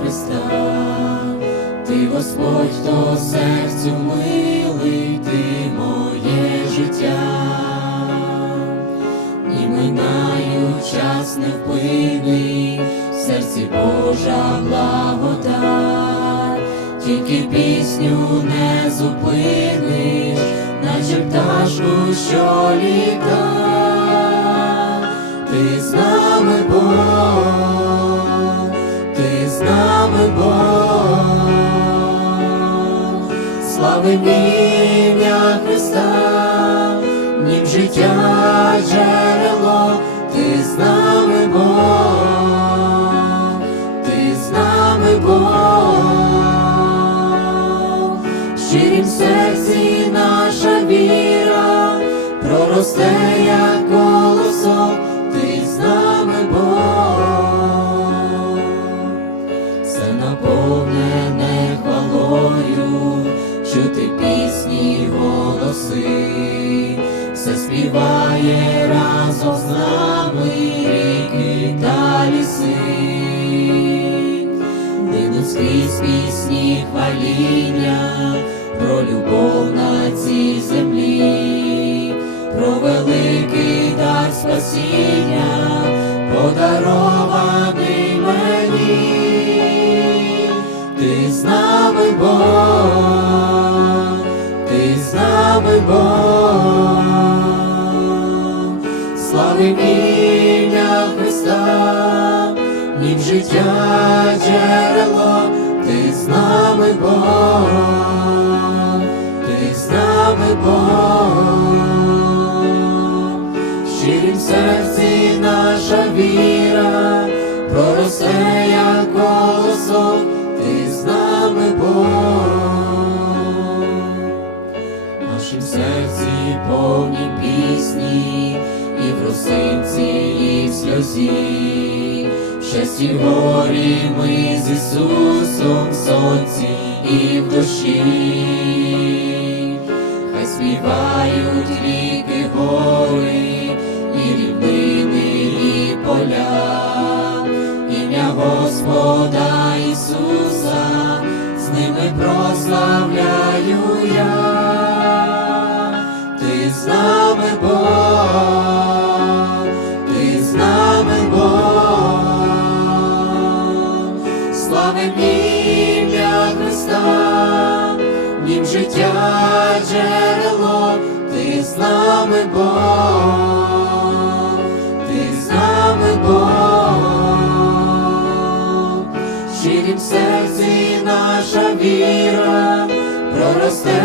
Христа, ти Господь, хто серцю милий, ти моє життя, і минаю час невпинний, в серці Божа благодать, тільки пісню не зупиниш, наче пташку, що літа, ти з нами Бог, ім'я Христа, нім життя джерело, ти з нами Бог, ти з нами Бог, щирім серці наша віра проросте, голоси, все співає разом з нами ріки та ліси, Дивно скрізь пісні хваління про любов на цій землі, про великий дар спасіння, ім'я Христа, нім життя джерело, ти з нами Бог, ти з нами Бог, щирім серці наша віра проросте, як колосок, і в росинці, і в сльозі, щасті в горі ми з Ісусом в сонці і в душі, хай співають ріки гори, і рівнини, і поля, ім'я Господа Ісуса, з ними прославляю я, ти з життя джерело, ти з нами Бог, ти з нами Бог, щирім серці наша віра проросте.